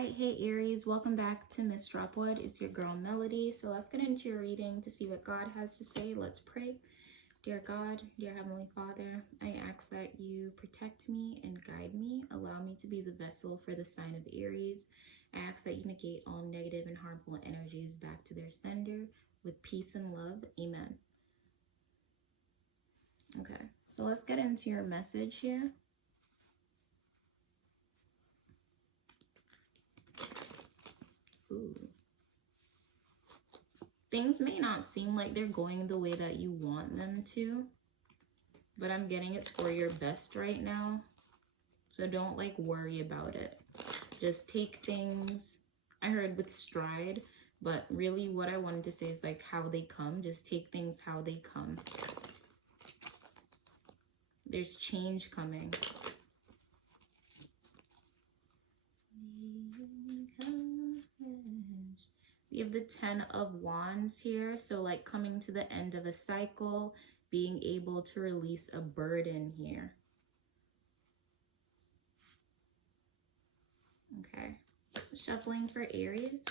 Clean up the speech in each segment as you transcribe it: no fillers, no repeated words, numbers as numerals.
right, hey Aries, welcome back to Miss Dropwood. It's your girl Melody. So let's get into your reading to see what God has to say. Let's pray. Dear God, dear Heavenly Father, I ask that you protect me and guide me. Allow me to be the vessel for the sign of Aries. I ask that you negate all negative and harmful energies back to their sender with peace and love. Amen. Okay, so let's get into your message here. Ooh. Things may not seem like they're going the way that you want them to, but I'm getting it's for your best right now. So don't worry about it. Just take things, I heard with stride, but really what I wanted to say is how they come. Just take things how they come. There's change coming. We have the 10 of Wands here. So coming to the end of a cycle, being able to release a burden here. Okay, shuffling for Aries.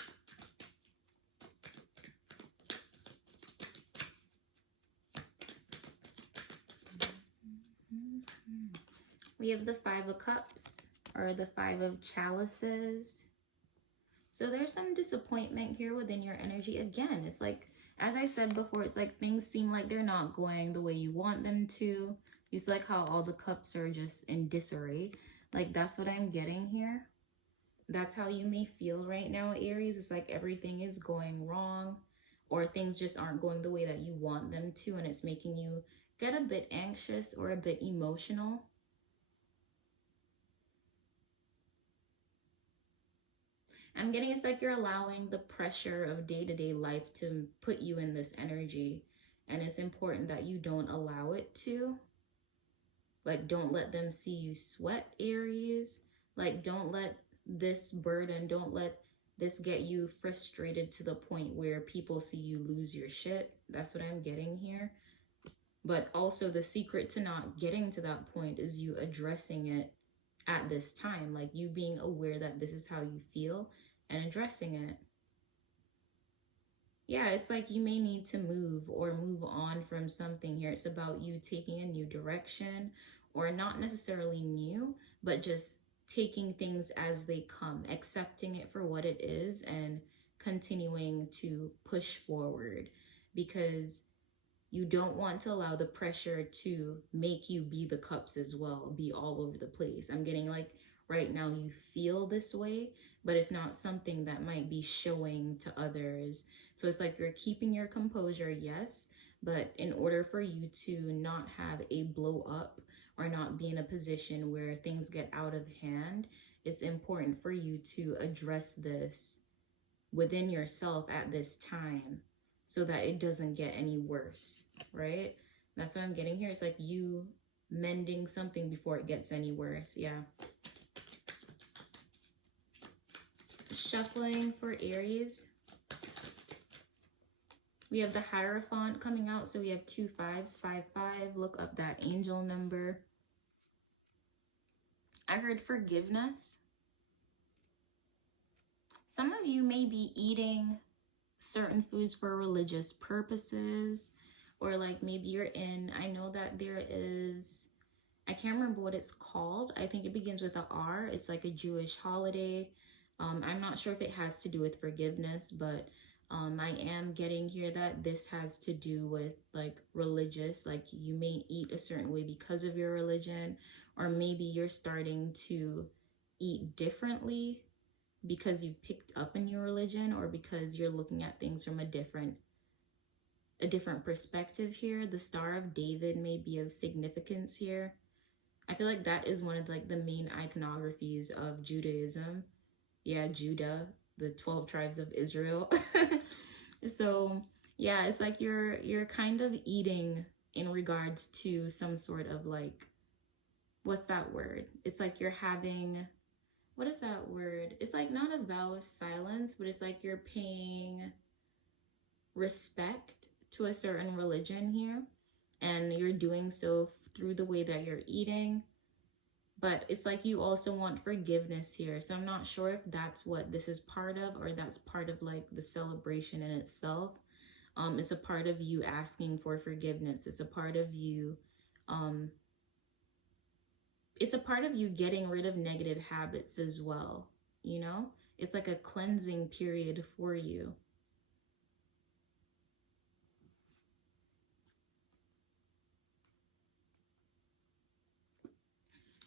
We have the 5 of Cups, or the 5 of Chalices. So there's some disappointment here within your energy. Again, it's as I said before, it's things seem like they're not going the way you want them to. It's how all the cups are just in disarray. That's what I'm getting here. That's how you may feel right now, Aries. It's everything is going wrong, or things just aren't going the way that you want them to, and it's making you get a bit anxious or a bit emotional. I'm getting it's you're allowing the pressure of day-to-day life to put you in this energy, and it's important that you don't allow it to. Don't let them see you sweat, Aries. Don't let this burden, don't let this get you frustrated to the point where people see you lose your shit. That's what I'm getting here. But also the secret to not getting to that point is you addressing it at this time, you being aware that this is how you feel and addressing it. Yeah, it's you may need to move or move on from something here. It's about you taking a new direction, or not necessarily new, but just taking things as they come, accepting it for what it is, and continuing to push forward, because you don't want to allow the pressure to make you be the cups as well, be all over the place. I'm getting right now you feel this way, but it's not something that might be showing to others. So it's you're keeping your composure, yes, but in order for you to not have a blow up or not be in a position where things get out of hand, it's important for you to address this within yourself at this time, so that it doesn't get any worse, right? That's what I'm getting here. It's you mending something before it gets any worse. Yeah. Shuffling for Aries. We have the Hierophant coming out. So we have 2 5s, 5 5. Look up that angel number. I heard forgiveness. Some of you may be eating certain foods for religious purposes, or maybe you're in, I know that there is, I can't remember what it's called. I think it begins with a R. It's a Jewish holiday. I'm not sure if it has to do with forgiveness, but I am getting here that this has to do with religious, you may eat a certain way because of your religion, or maybe you're starting to eat differently because you picked up in your religion, or because you're looking at things from a different perspective here. The Star of David may be of significance here. I feel that is one of the main iconographies of Judaism. Yeah, Judah, the 12 tribes of Israel. So yeah, it's you're kind of eating in regards to some sort of what's that word? It's you're having, what is that word? It's not a vow of silence, but it's you're paying respect to a certain religion here, and you're doing so through the way that you're eating, But it's like you also want forgiveness here. So I'm not sure if that's what this is part of, or that's part of like the celebration in itself. It's a part of you asking for forgiveness. It's a part of you, um, it's a part of you getting rid of negative habits as well. You know, it's like a cleansing period for you.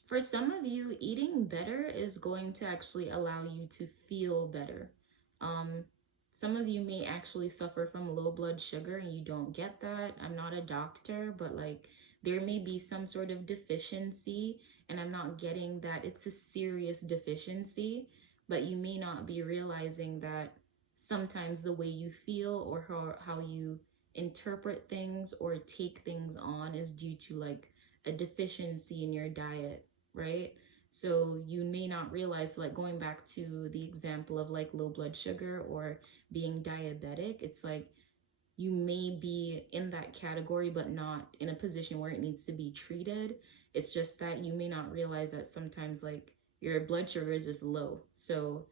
For some of you, eating better is going to actually allow you to feel better. Um, some of you may actually suffer from low blood sugar and you don't get that. I'm not a doctor, but like there may be some sort of deficiency, and I'm not getting that it's a serious deficiency, but you may not be realizing that sometimes the way you feel or how you interpret things or take things on is due to like a deficiency in your diet, right? So you may not realize, like going back to the example of like low blood sugar or being diabetic, it's like you may be in that category, but not in a position where it needs to be treated. It's just that you may not realize that sometimes like your blood sugar is just low. So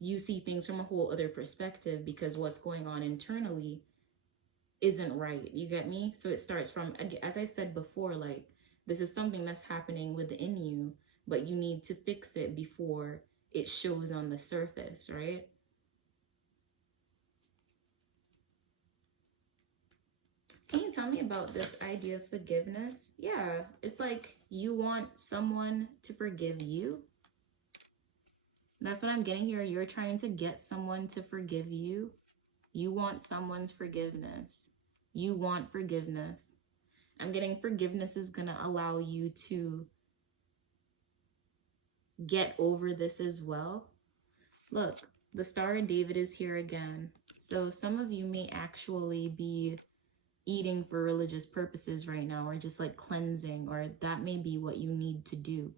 you see things from a whole other perspective because what's going on internally isn't right. You get me? So it starts from, as I said before, like this is something that's happening within you, but you need to fix it before it shows on the surface, right? Can you tell me about this idea of forgiveness? Yeah, it's like you want someone to forgive you. That's what I'm getting here. You're trying to get someone to forgive you. You want someone's forgiveness. You want forgiveness. I'm getting forgiveness is going to allow you to get over this as well. Look, the Star of David is here again. So some of you may actually be eating for religious purposes right now, or just like cleansing, or that may be what you need to do.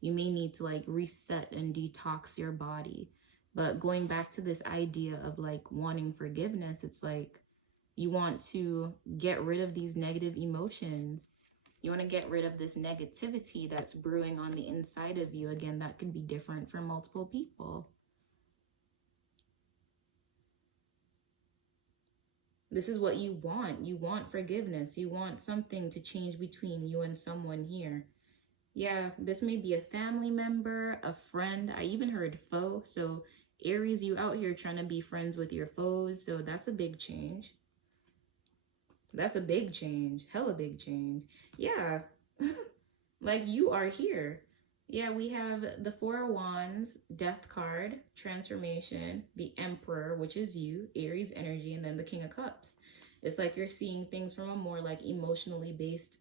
You may need to like reset and detox your body. But going back to this idea of like wanting forgiveness, it's like you want to get rid of these negative emotions. You want to get rid of this negativity that's brewing on the inside of you. Again, that could be different for multiple people. This is what you want. You want forgiveness. You want something to change between you and someone here. Yeah, this may be a family member, a friend. I even heard foe. So Aries, you out here trying to be friends with your foes. So that's a big change. That's a big change. Hella big change. Yeah. Like you are here. Yeah, we have the Four of Wands, Death card, Transformation, the Emperor, which is you, Aries energy, and then the King of Cups. It's like you're seeing things from a more like emotionally based,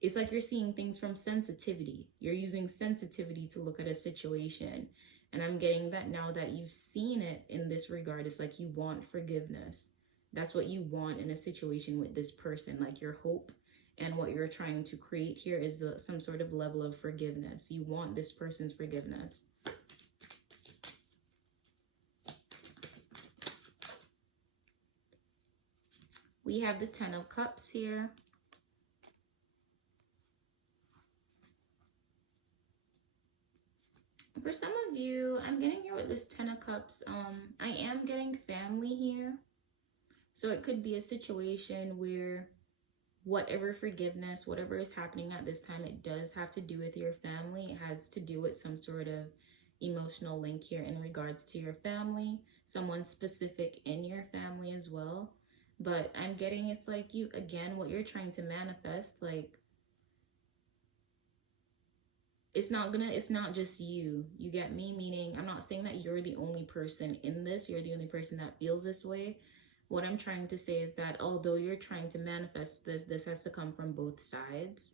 it's like you're seeing things from sensitivity. You're using sensitivity to look at a situation. And I'm getting that now that you've seen it in this regard, it's like you want forgiveness. That's what you want in a situation with this person. Like your hope and what you're trying to create here is some sort of level of forgiveness. You want this person's forgiveness. We have the Ten of Cups here. For some of you, I'm getting here with this Ten of Cups. I am getting family here. So it could be a situation where whatever forgiveness, whatever is happening at this time, it does have to do with your family. It has to do with some sort of emotional link here in regards to your family, someone specific in your family as well. But I'm getting it's like you, again, what you're trying to manifest, like it's not just you get me, meaning I'm not saying that you're the only person in this, you're the only person that feels this way. What I'm trying to say is that although you're trying to manifest this has to come from both sides.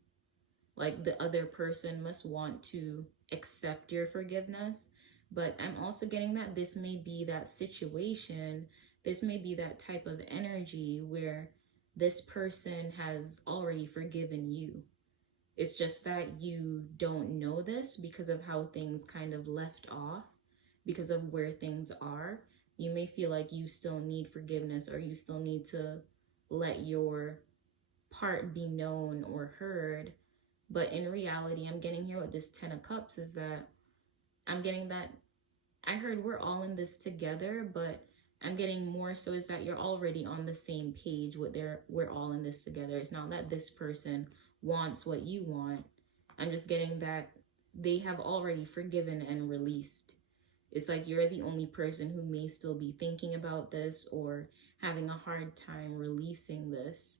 Like the other person must want to accept your forgiveness, but I'm also getting that this may be that situation, this may be that type of energy where this person has already forgiven you. It's just that you don't know this because of how things kind of left off, because of where things are. You may feel like you still need forgiveness, or you still need to let your part be known or heard. But in reality, I'm getting here with this 10 of cups is that I'm getting that I heard we're all in this together, but I'm getting more so is that you're already on the same page with their we're all in this together. It's not that this person wants what you want. I'm just getting that they have already forgiven and released. It's like you're the only person who may still be thinking about this or having a hard time releasing this.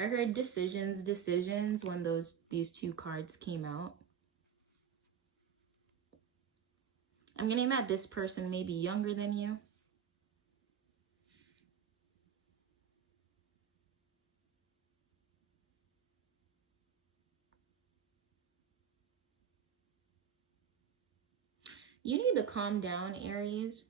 I heard decisions when these two cards came out. I'm getting that this person may be younger than you. You need to calm down, Aries.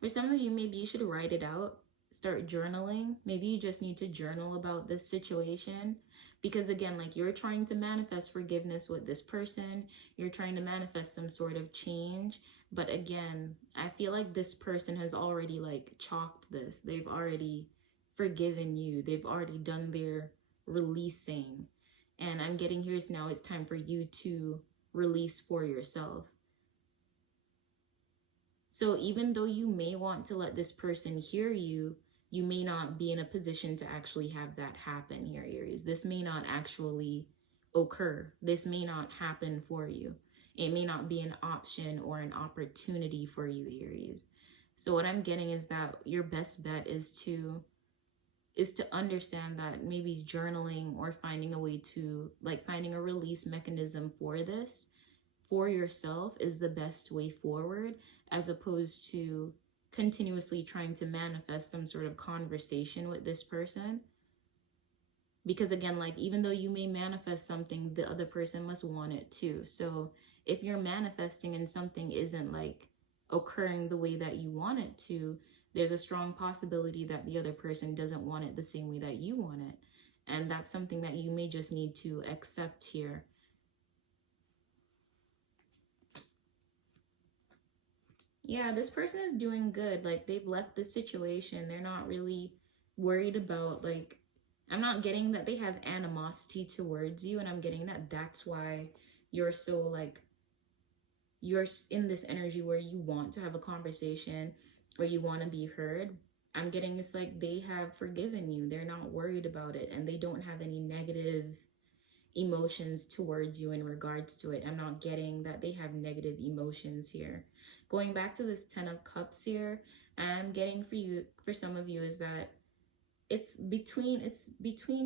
For some of you, maybe you should write it out, start journaling. Maybe you just need to journal about this situation. Because again, like you're trying to manifest forgiveness with this person, you're trying to manifest some sort of change. But again, I feel like this person has already like chalked this. They've already forgiven you. They've already done their releasing. And I'm getting here's now it's time for you to release for yourself. So even though you may want to let this person hear you, you may not be in a position to actually have that happen here, Aries. This may not actually occur. This may not happen for you. It may not be an option or an opportunity for you, Aries. So what I'm getting is that your best bet is to understand that maybe journaling or finding a way to like finding a release mechanism for this for yourself is the best way forward, as opposed to continuously trying to manifest some sort of conversation with this person. Because again, like even though you may manifest something, the other person must want it too. So if you're manifesting and something isn't like occurring the way that you want it to, there's a strong possibility that the other person doesn't want it the same way that you want it. And that's something that you may just need to accept here. Yeah, this person is doing good. Like they've left the situation. They're not really worried about like I'm not getting that they have animosity towards you, and I'm getting that that's why you're so like you're in this energy where you want to have a conversation, where you want to be heard. I'm getting it's like they have forgiven you. They're not worried about it, and they don't have any negative emotions towards you in regards to it. I'm not getting that they have negative emotions here. Going back to this 10 of cups here, I'm getting for you, for some of you, is that it's between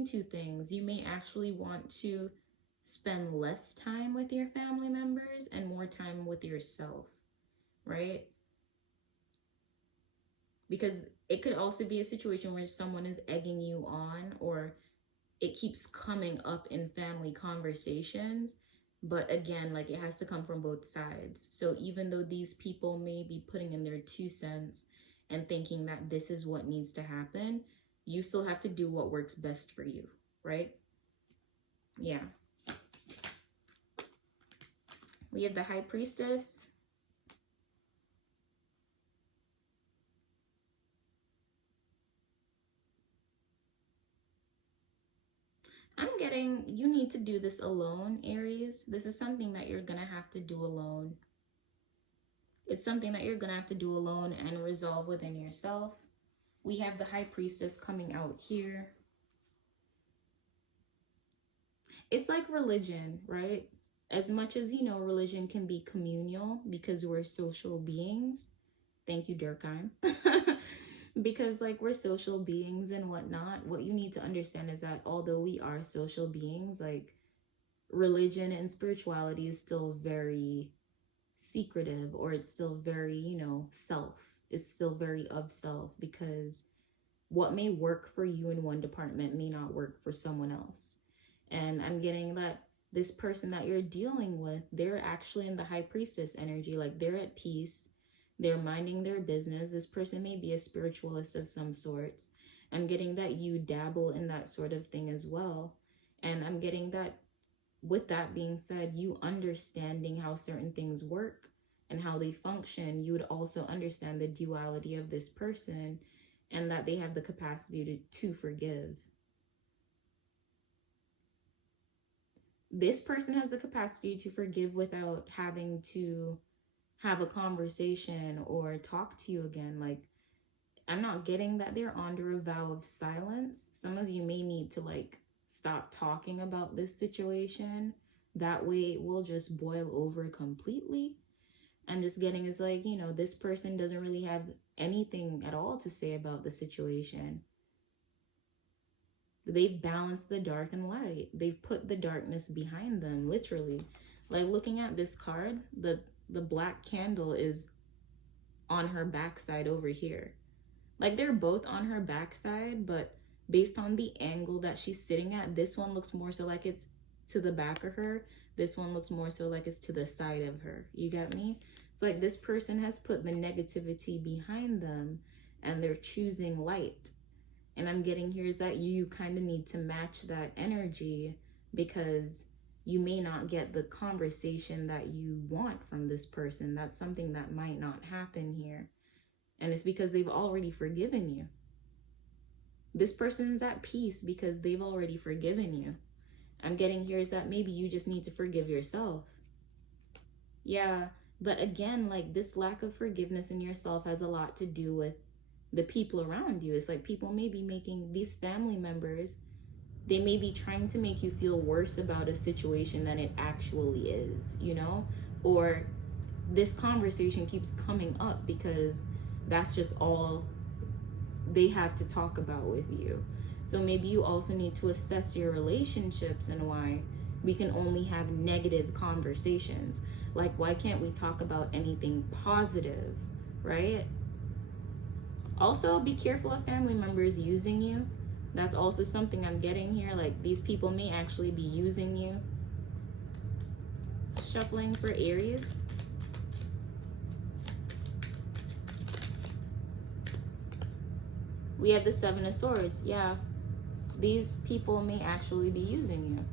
two things. You may actually want to spend less time with your family members and more time with yourself, right? Because it could also be a situation where someone is egging you on, or it keeps coming up in family conversations. But again, like it has to come from both sides. So even though these people may be putting in their 2 cents and thinking that this is what needs to happen, you still have to do what works best for you, right? Yeah. We have the High Priestess. I'm getting you need to do this alone, Aries. This is something that you're going to have to do alone. It's something that you're going to have to do alone and resolve within yourself. We have the High Priestess coming out here. It's like religion, right? As much as, you know, religion can be communal because we're social beings. Thank you, Durkheim. Because like we're social beings and whatnot, what you need to understand is that although we are social beings, like religion and spirituality is still very secretive, or it's still very, you know, self. It's still very of self, because what may work for you in one department may not work for someone else. And I'm getting that this person that you're dealing with, they're actually in the High Priestess energy. Like they're at peace. They're minding their business. This person may be a spiritualist of some sorts. I'm getting that you dabble in that sort of thing as well. And I'm getting that with that being said, you understanding how certain things work and how they function, you would also understand the duality of this person and that they have the capacity to forgive. This person has the capacity to forgive without having to have a conversation or talk to you again. Like, I'm not getting that they're under a vow of silence. Some of you may need to like stop talking about this situation. That way it will just boil over completely. I'm just getting is like, you know, this person doesn't really have anything at all to say about the situation. They've balanced the dark and light. They've put the darkness behind them, literally. Like, looking at this card, the black candle is on her backside over here. Like, they're both on her backside, but based on the angle that she's sitting at, this one looks more so like it's to the back of her. This one looks more so like it's to the side of her. You got me? It's like this person has put the negativity behind them and they're choosing light. And I'm getting here is that you kind of need to match that energy, because you may not get the conversation that you want from this person. That's something that might not happen here. And it's because they've already forgiven you. This person is at peace because they've already forgiven you. I'm getting here is that maybe you just need to forgive yourself. Yeah, but again, like, this lack of forgiveness in yourself has a lot to do with the people around you. It's like people may be making these family members, they may be trying to make you feel worse about a situation than it actually is, you know? Or this conversation keeps coming up because that's just all they have to talk about with you. So maybe you also need to assess your relationships and why we can only have negative conversations. Like, why can't we talk about anything positive, right? Also, be careful of family members using you. That's also something I'm getting here. Like, these people may actually be using you. Shuffling for Aries. We have the Seven of Swords. Yeah, these people may actually be using you.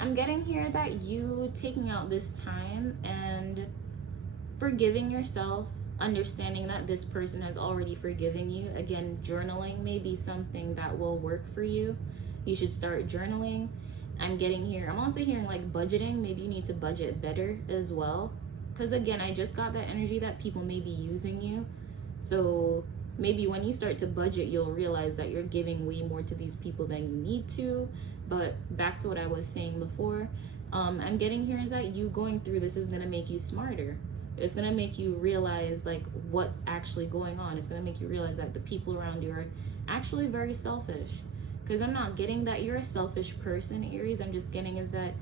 I'm getting here that you taking out this time and forgiving yourself, understanding that this person has already forgiven you. Again, journaling may be something that will work for you. You should start journaling. I'm getting here, I'm also hearing like budgeting. Maybe you need to budget better as well. Because again, I just got that energy that people may be using you. So maybe when you start to budget, you'll realize that you're giving way more to these people than you need to. But back to what I was saying before, I'm getting here is that you going through this is going to make you smarter. It's going to make you realize like what's actually going on. It's going to make you realize that the people around you are actually very selfish. Because I'm not getting that you're a selfish person, Aries. I'm just getting is that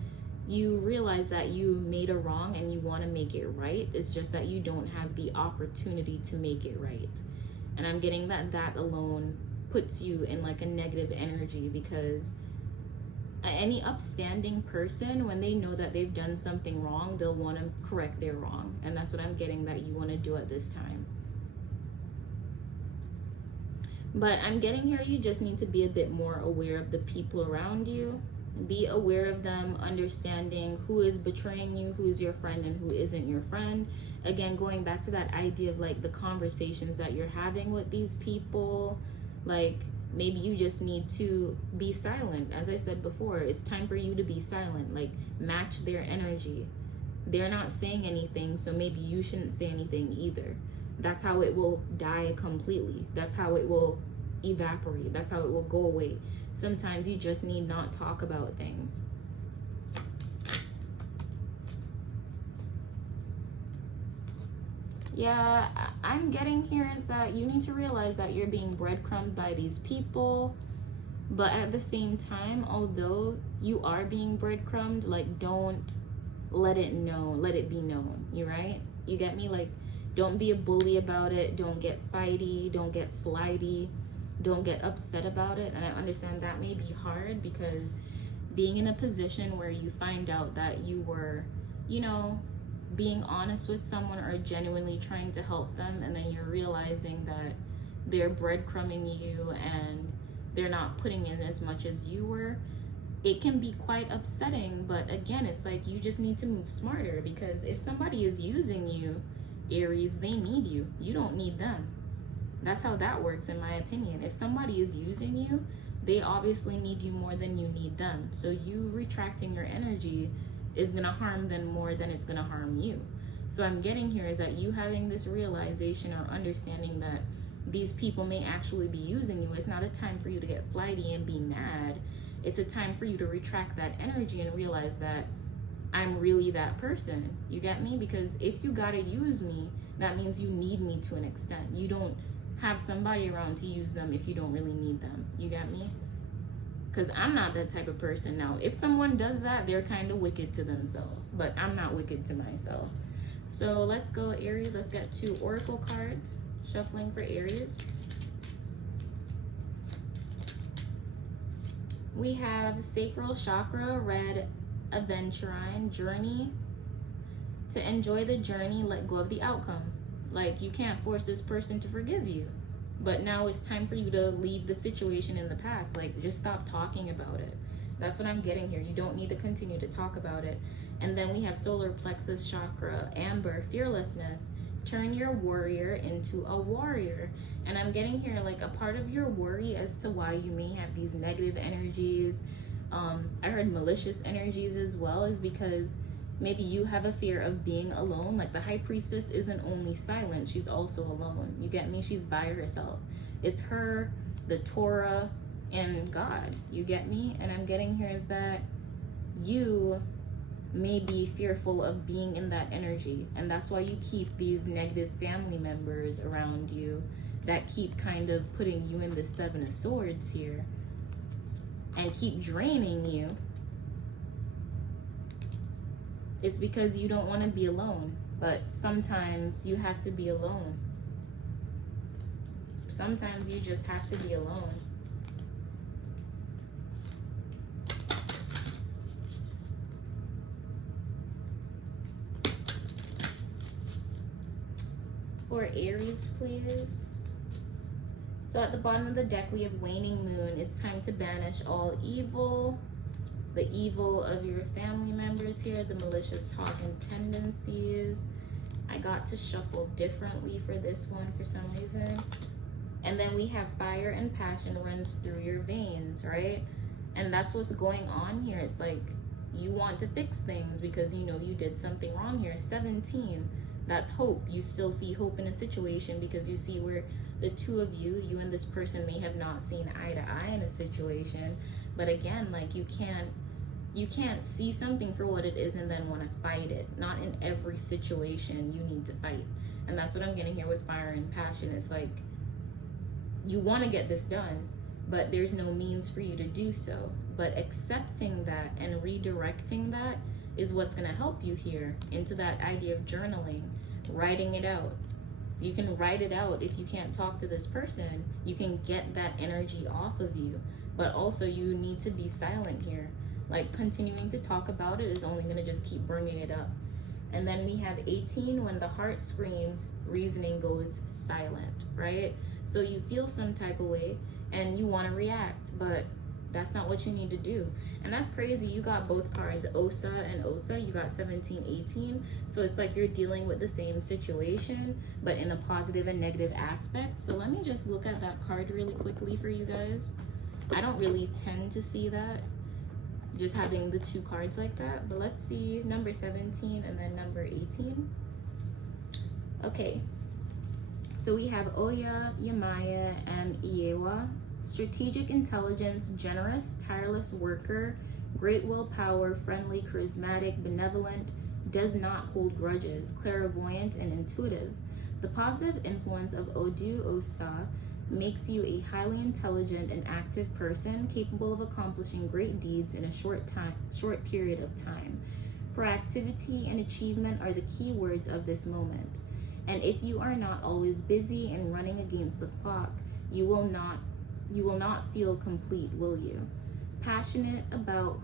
you realize that you made a wrong and you want to make it right. It's just that you don't have the opportunity to make it right. And I'm getting that that alone puts you in like a negative energy, because any upstanding person, when they know that they've done something wrong, they'll want to correct their wrong. And that's what I'm getting that you want to do at this time. But I'm getting here, you just need to be a bit more aware of the people around you. Be aware of them, understanding who is betraying you, who is your friend and who isn't your friend. Again, going back to that idea of like the conversations that you're having with these people, like maybe you just need to be silent. As I said before, it's time for you to be silent, like match their energy. They're not saying anything, so maybe you shouldn't say anything either. That's how it will die completely. That's how it will evaporate. That's how it will go away. Sometimes you just need not talk about things. Yeah, I'm getting here is that you need to realize that you're being breadcrumbed by these people. But at the same time, although you are being breadcrumbed, like, don't let it be known. You right? You get me? Like, don't be a bully about it. Don't get fighty. Don't get flighty. Don't get upset about it. And I understand that may be hard, because being in a position where you find out that you were, you know, being honest with someone or genuinely trying to help them, and then you're realizing that they're breadcrumbing you and they're not putting in as much as you were, it can be quite upsetting. But again, it's like you just need to move smarter, because if somebody is using you, Aries, they need you. You don't need them. That's how that works, in my opinion. If somebody is using you, they obviously need you more than you need them. So you retracting your energy is going to harm them more than it's going to harm you. So I'm getting here is that you having this realization or understanding that these people may actually be using you. It's not a time for you to get flighty and be mad. It's a time for you to retract that energy and realize that I'm really that person. You get me? Because if you gotta use me, that means you need me to an extent. You don't have somebody around to use them if you don't really need them. You get me? Because I'm not that type of person. Now, if someone does that, they're kind of wicked to themselves. But I'm not wicked to myself. So let's go, Aries. Let's get 2 oracle cards. Shuffling for Aries. We have Sacral Chakra, Red Aventurine, Journey. To enjoy the journey, let go of the outcome. Like, you can't force this person to forgive you. But now it's time for you to leave the situation in the past. Like, just stop talking about it. That's what I'm getting here. You don't need to continue to talk about it. And then we have Solar Plexus Chakra, Amber, Fearlessness. Turn your warrior into a warrior. And I'm getting here like a part of your worry as to why you may have these negative energies. I heard malicious energies as well, is because maybe you have a fear of being alone. Like the High Priestess isn't only silent, she's also alone. You get me? She's by herself. It's her, the Torah, and God. You get me? And I'm getting here is that you may be fearful of being in that energy, and that's why you keep these negative family members around you that keep kind of putting you in the 7 of Swords here and keep draining you. It's because you don't want to be alone, but sometimes you have to be alone. Sometimes you just have to be alone. For Aries, please. So at the bottom of the deck, we have Waning Moon. It's time to banish all evil. The evil of your family members here, the malicious talking tendencies. I got to shuffle differently for this one for some reason. And then we have fire and passion runs through your veins, right? And that's what's going on here. It's like you want to fix things because you know you did something wrong here. 17. That's hope. You still see hope in a situation because you see where the two of you and this person may have not seen eye to eye in a situation. But again, like you can't see something for what it is and then want to fight it. Not in every situation you need to fight. And that's what I'm getting here with fire and passion. It's like you want to get this done, but there's no means for you to do so. But accepting that and redirecting that is what's going to help you here into that idea of journaling, writing it out. You can write it out. If you can't talk to this person, you can get that energy off of you. But also you need to be silent here. Like continuing to talk about it is only going to just keep bringing it up. And then we have 18, when the heart screams, reasoning goes silent, right? So you feel some type of way and you want to react, but that's not what you need to do. And that's crazy. You got both cards, Osa and Osa. You got 17, 18. So it's like you're dealing with the same situation, but in a positive and negative aspect. So let me just look at that card really quickly for you guys. I don't really tend to see that, just having the two cards like that. But let's see number 17 and then number 18. Okay. So we have Oya, Yamaya, and Iewa. Strategic intelligence, generous, tireless worker, great willpower, friendly, charismatic, benevolent, does not hold grudges, clairvoyant, and intuitive. The positive influence of Odu Osa makes you a highly intelligent and active person, capable of accomplishing great deeds in a short period of time. Proactivity and achievement are the key words of this moment. And if you are not always busy and running against the clock, you will not feel complete, will you? Passionate about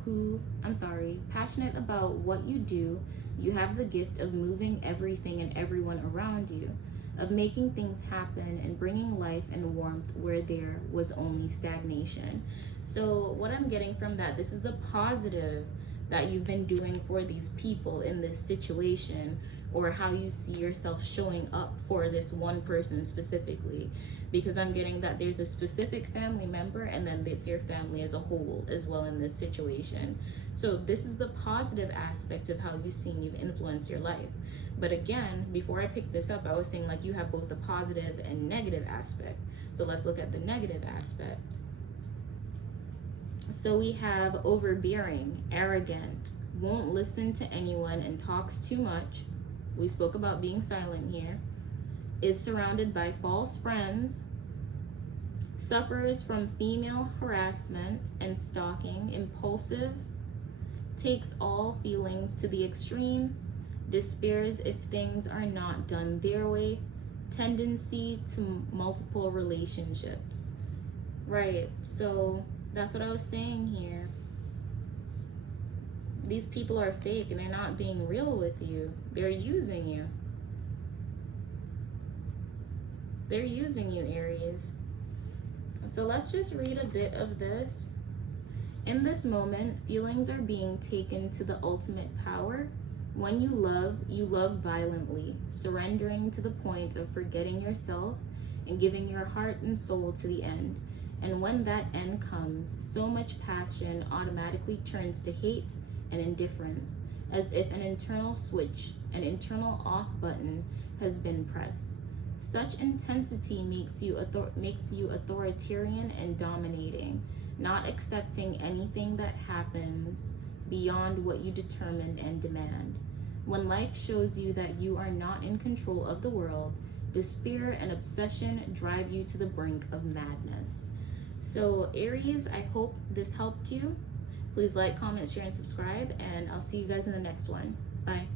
what you do, you have the gift of moving everything and everyone around you, of making things happen and bringing life and warmth where there was only stagnation. So what I'm getting from that, this is the positive that you've been doing for these people in this situation or how you see yourself showing up for this one person specifically, because I'm getting that there's a specific family member and then it's your family as a whole as well in this situation. So this is the positive aspect of how you've seen you've influenced your life. But again, before I picked this up, I was saying like you have both the positive and negative aspect. So let's look at the negative aspect. So we have overbearing, arrogant, won't listen to anyone and talks too much. We spoke about being silent here. Is surrounded by false friends, suffers from female harassment and stalking, impulsive, takes all feelings to the extreme, despairs if things are not done their way, tendency to multiple relationships. Right, so that's what I was saying here. These people are fake and they're not being real with you. They're using you. They're using you, Aries. So let's just read a bit of this. In this moment, feelings are being taken to the ultimate power. When you love violently, surrendering to the point of forgetting yourself and giving your heart and soul to the end. And when that end comes, so much passion automatically turns to hate and indifference, as if an internal switch, an internal off button has been pressed. Such intensity makes you authoritarian and dominating, not accepting anything that happens beyond what you determine and demand. When life shows you that you are not in control of the world, despair and obsession drive you to the brink of madness. So Aries, I hope this helped you. Please like, comment, share, and subscribe, and I'll see you guys in the next one. Bye.